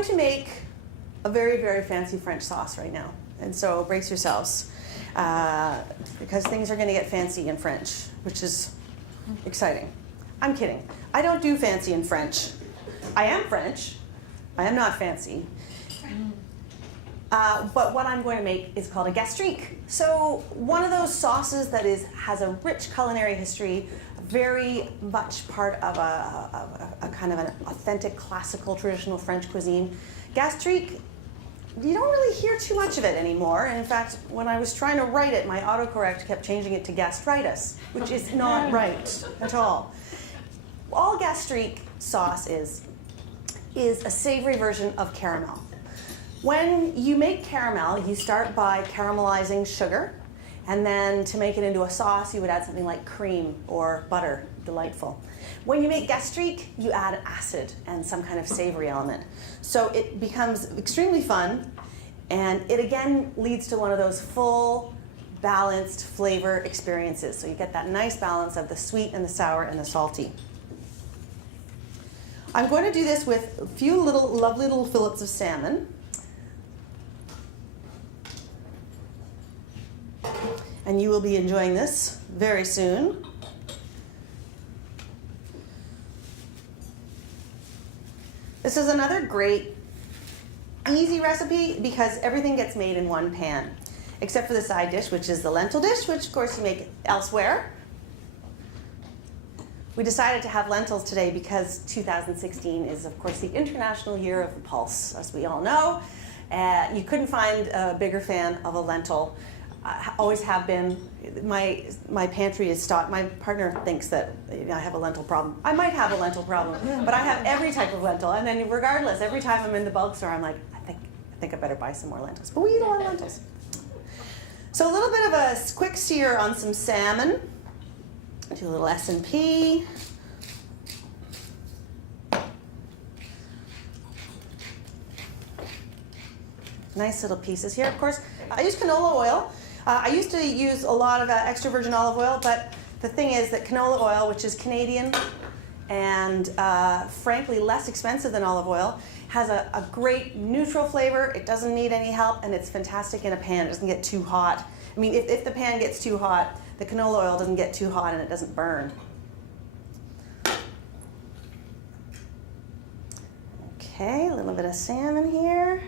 going to make a very, very fancy French sauce right now. And so brace yourselves, because things are going to get fancy in French, which is exciting. I'm kidding. I don't do fancy in French. I am French. I am not fancy. But what I'm going to make is called a gastrique. So one of those sauces that has a rich culinary history, very much part of a kind of an authentic, classical, traditional French cuisine. Gastrique, you don't really hear too much of it anymore. And in fact, when I was trying to write it, my autocorrect kept changing it to gastritis, which is not right at all. All gastrique sauce is a savory version of caramel. When you make caramel, you start by caramelizing sugar, and then to make it into a sauce, you would add something like cream or butter. Delightful. When you make gastrique, you add acid and some kind of savory element. So it becomes extremely fun, and it again leads to one of those full, balanced flavor experiences. So you get that nice balance of the sweet and the sour and the salty. I'm going to do this with a few lovely little fillets of salmon. And you will be enjoying this very soon. This is another great, easy recipe because everything gets made in one pan, except for the side dish, which is the lentil dish, which of course you make elsewhere. We decided to have lentils today because 2016 is, of course, the International Year of the Pulse, as we all know. You couldn't find a bigger fan of a lentil. I always have been. My pantry is stocked. My partner thinks that I have a lentil problem. I might have a lentil problem, but I have every type of lentil. And then regardless, every time I'm in the bulk store, I'm like, I think I better buy some more lentils. But we eat a lot of lentils. So a little bit of a quick sear on some salmon. Do a little S&P. Nice little pieces here. Of course, I use canola oil. I used to use a lot of extra virgin olive oil, but the thing is that canola oil, which is Canadian and frankly less expensive than olive oil, has a great neutral flavor. It doesn't need any help, and it's fantastic in a pan. It doesn't get too hot. I mean, if the pan gets too hot, the canola oil doesn't get too hot and it doesn't burn. Okay, a little bit of salmon here.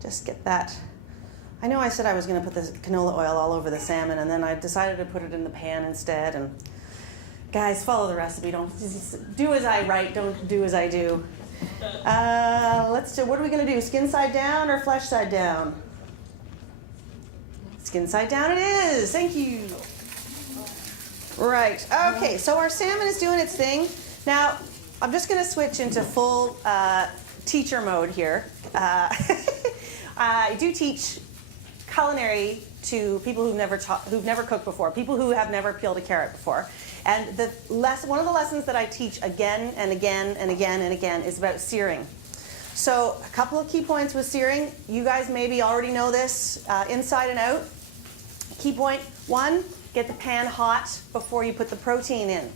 Just get that. I know I said I was going to put the canola oil all over the salmon, and then I decided to put it in the pan instead. And guys, follow the recipe. Don't just do as I write. Don't do as I do. Let's do. What are we going to do? Skin side down or flesh side down? Skin side down it is. Thank you. Right. Okay. So our salmon is doing its thing. Now I'm just going to switch into full teacher mode here. I do teach culinary to people who've never cooked before, people who have never peeled a carrot before. And one of the lessons that I teach again and again and again and again is about searing. So a couple of key points with searing. You guys maybe already know this inside and out. Key point 1, get the pan hot before you put the protein in.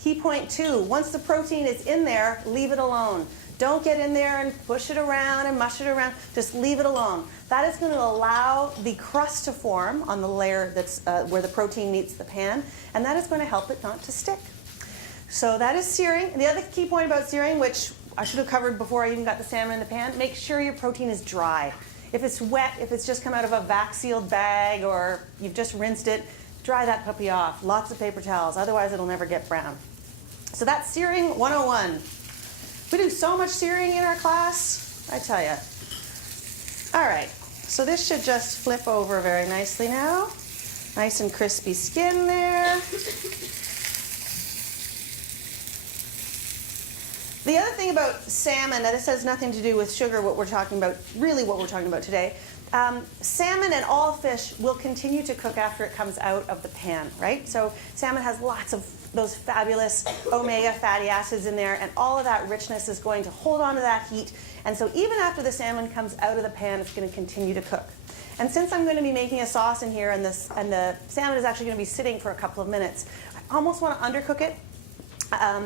Key point 2, once the protein is in there, leave it alone. Don't get in there and push it around and mush it around. Just leave it alone. That is going to allow the crust to form on the layer that's where the protein meets the pan, and that is going to help it not to stick. So that is searing. And the other key point about searing, which I should have covered before I even got the salmon in the pan, make sure your protein is dry. If it's wet, if it's just come out of a vac-sealed bag or you've just rinsed it, dry that puppy off. Lots of paper towels, otherwise it'll never get brown. So that's searing 101. We do so much searing in our class, I tell you. All right, so this should just flip over very nicely now. Nice and crispy skin there. The other thing about salmon, now this has nothing to do with sugar, what we're talking about, really what we're talking about today. Salmon and all fish will continue to cook after it comes out of the pan, right? So salmon has lots of those fabulous omega fatty acids in there, and all of that richness is going to hold on to that heat. And so even after the salmon comes out of the pan, it's going to continue to cook. And since I'm going to be making a sauce in here, and the salmon is actually going to be sitting for a couple of minutes, I almost want to undercook it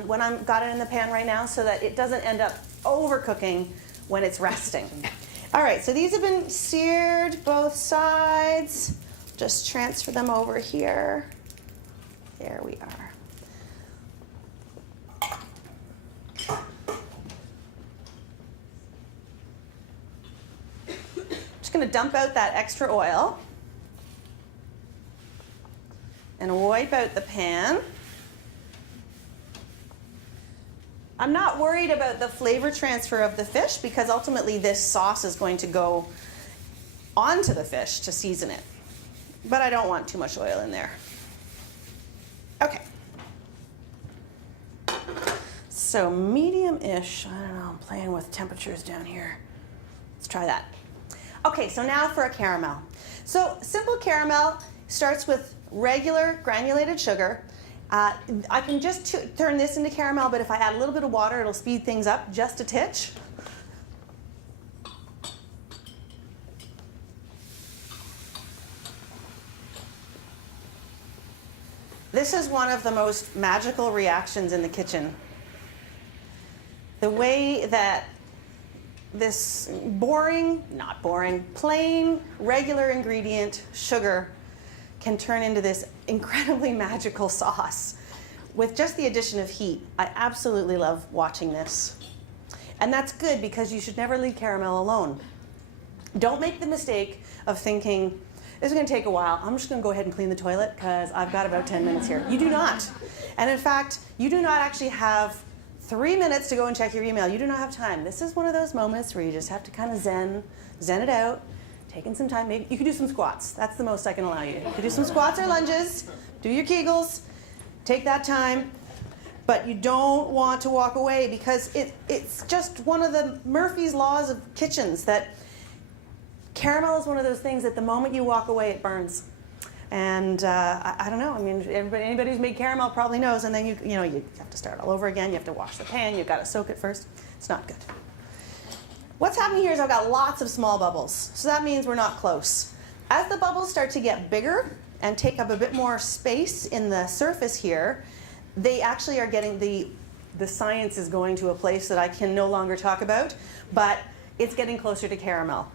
when I've got it in the pan right now, so that it doesn't end up overcooking when it's resting. All right, so these have been seared both sides. Just transfer them over here. There we are. Just going to dump out that extra oil and wipe out the pan. I'm not worried about the flavor transfer of the fish because ultimately this sauce is going to go onto the fish to season it. But I don't want too much oil in there. Okay. So medium-ish. I don't know, I'm playing with temperatures down here. Let's try that. Okay, so now for a caramel. So simple caramel starts with regular granulated sugar. I can just turn this into caramel, but if I add a little bit of water, it'll speed things up just a titch. This is one of the most magical reactions in the kitchen. The way that this plain, regular ingredient, sugar, can turn into this incredibly magical sauce with just the addition of heat. I absolutely love watching this. And that's good because you should never leave caramel alone. Don't make the mistake of thinking, this is going to take a while. I'm just going to go ahead and clean the toilet because I've got about 10 minutes here. You do not. And in fact, you do not actually have 3 minutes to go and check your email. You do not have time. This is one of those moments where you just have to kind of zen it out. Taking some time, maybe you could do some squats. That's the most I can allow you. You could do some squats or lunges, do your Kegels, take that time, but you don't want to walk away because it's just one of the Murphy's laws of kitchens that caramel is one of those things that the moment you walk away, it burns. And I don't know, I mean, anybody who's made caramel probably knows, and then you have to start all over again. You have to wash the pan, you've got to soak it first. It's not good. What's happening here is I've got lots of small bubbles, so that means we're not close. As the bubbles start to get bigger and take up a bit more space in the surface here, they actually are getting the science is going to a place that I can no longer talk about, but it's getting closer to caramel.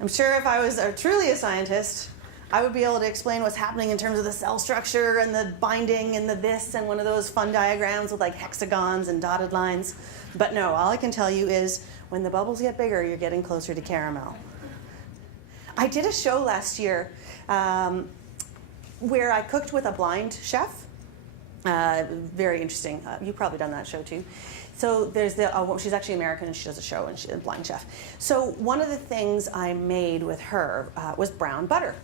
I'm sure if I was truly a scientist, I would be able to explain what's happening in terms of the cell structure and the binding and the this and one of those fun diagrams with like hexagons and dotted lines. But no, all I can tell you is when the bubbles get bigger, you're getting closer to caramel. I did a show last year where I cooked with a blind chef. Very interesting. You've probably done that show too. So there's she's actually American and she does a show and she's a blind chef. So one of the things I made with her was brown butter.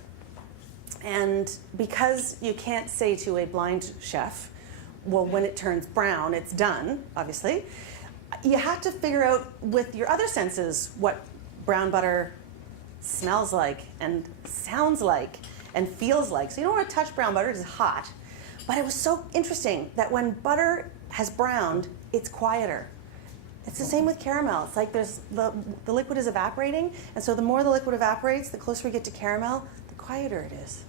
And because you can't say to a blind chef, well, when it turns brown, it's done, obviously, you have to figure out with your other senses what brown butter smells like and sounds like and feels like. So you don't want to touch brown butter because it's hot. But it was so interesting that when butter has browned, it's quieter. It's the same with caramel. It's like there's the liquid is evaporating, and so the more the liquid evaporates, the closer we get to caramel, the quieter it is.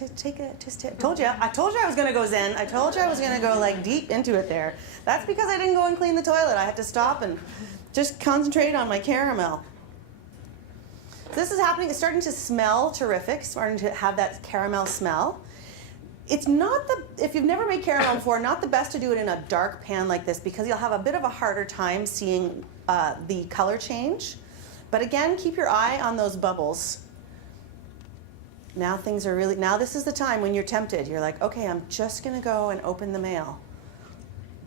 I told you I was going to go zen. I told you I was going to go like deep into it there. That's because I didn't go and clean the toilet. I had to stop and just concentrate on my caramel. This is happening. It's starting to smell terrific. Starting to have that caramel smell. It's not if you've never made caramel before, not the best to do it in a dark pan like this because you'll have a bit of a harder time seeing the color change. But again, keep your eye on those bubbles. Now this is the time when you're tempted. You're like, okay, I'm just going to go and open the mail.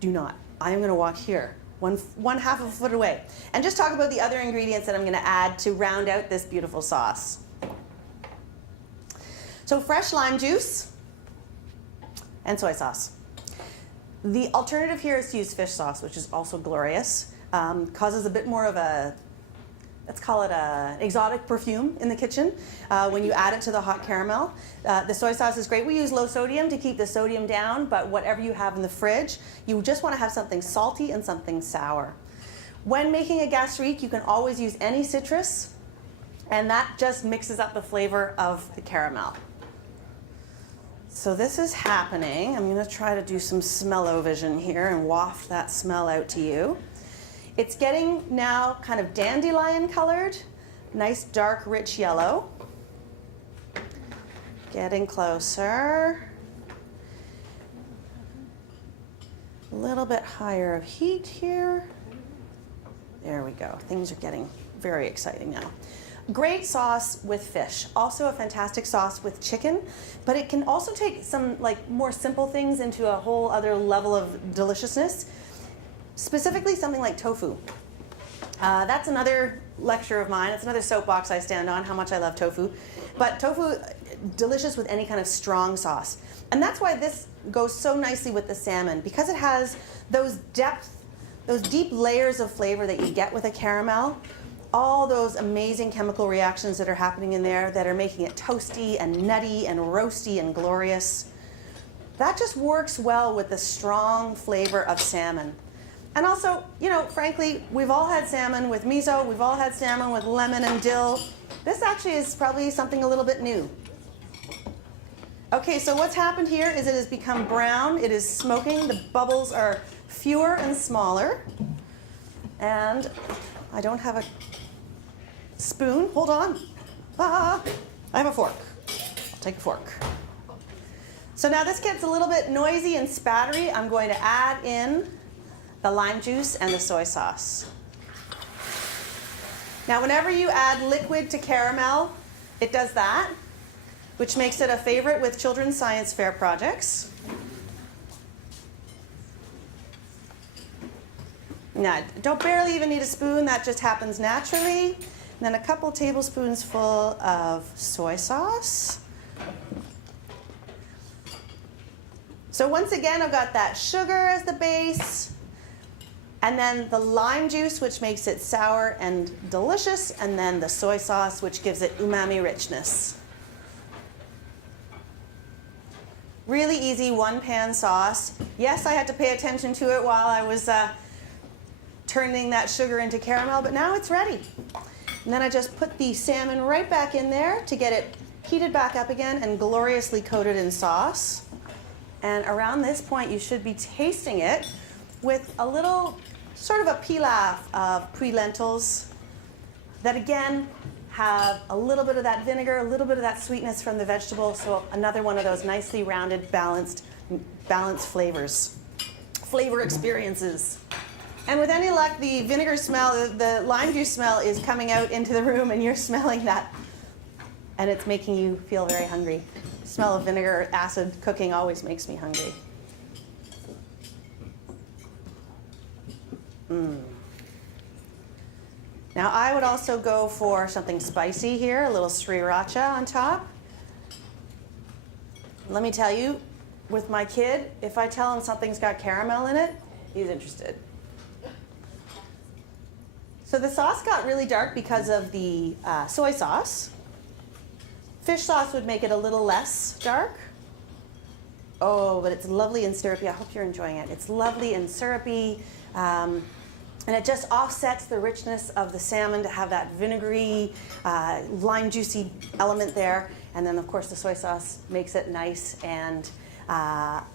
Do not. I am going to walk here, one half of a foot away. And just talk about the other ingredients that I'm going to add to round out this beautiful sauce. So fresh lime juice and soy sauce. The alternative here is to use fish sauce, which is also glorious. Causes a bit more of a, let's call it an exotic perfume in the kitchen when you add it to the hot caramel. The soy sauce is great. We use low sodium to keep the sodium down, but whatever you have in the fridge, you just want to have something salty and something sour. When making a gastrique, you can always use any citrus, and that just mixes up the flavor of the caramel. So this is happening. I'm going to try to do some smell-o-vision here and waft that smell out to you. It's getting now kind of dandelion colored, nice dark rich yellow. Getting closer. A little bit higher of heat here. There we go. Things are getting very exciting now. Great sauce with fish. Also a fantastic sauce with chicken, but it can also take some like more simple things into a whole other level of deliciousness. Specifically something like tofu. That's another lecture of mine. It's another soapbox I stand on, how much I love tofu. But tofu, delicious with any kind of strong sauce. And that's why this goes so nicely with the salmon, because it has those deep layers of flavor that you get with a caramel. All those amazing chemical reactions that are happening in there that are making it toasty and nutty and roasty and glorious. That just works well with the strong flavor of salmon. And also, you know, frankly, we've all had salmon with miso, we've all had salmon with lemon and dill. This actually is probably something a little bit new. Okay, so what's happened here is it has become brown, it is smoking, the bubbles are fewer and smaller. And I don't have a spoon, hold on. I have a fork. I'll take a fork. So now this gets a little bit noisy and spattery. I'm going to add in the lime juice and the soy sauce. Now whenever you add liquid to caramel, it does that, which makes it a favorite with children's science fair projects. Now, don't barely even need a spoon, that just happens naturally. And then a couple tablespoons full of soy sauce. So once again, I've got that sugar as the base, and then the lime juice, which makes it sour and delicious, and then the soy sauce, which gives it umami richness. Really easy one-pan sauce. Yes, I had to pay attention to it while I was turning that sugar into caramel, but now it's ready. And then I just put the salmon right back in there to get it heated back up again and gloriously coated in sauce. And around this point, you should be tasting it with a little, sort of a pilaf of Puy Lentils that again have a little bit of that vinegar, a little bit of that sweetness from the vegetable, so another one of those nicely rounded, balanced flavors, flavor experiences. And with any luck, the vinegar smell, the lime juice smell is coming out into the room and you're smelling that. And it's making you feel very hungry. The smell of vinegar, acid cooking always makes me hungry. Now I would also go for something spicy here, a little sriracha on top. Let me tell you, with my kid, if I tell him something's got caramel in it, he's interested. So the sauce got really dark because of the soy sauce. Fish sauce would make it a little less dark. Oh, but it's lovely and syrupy. I hope you're enjoying it. It's lovely and syrupy. And it just offsets the richness of the salmon to have that vinegary, lime juicy element there. And then, of course, the soy sauce makes it nice and flavorful.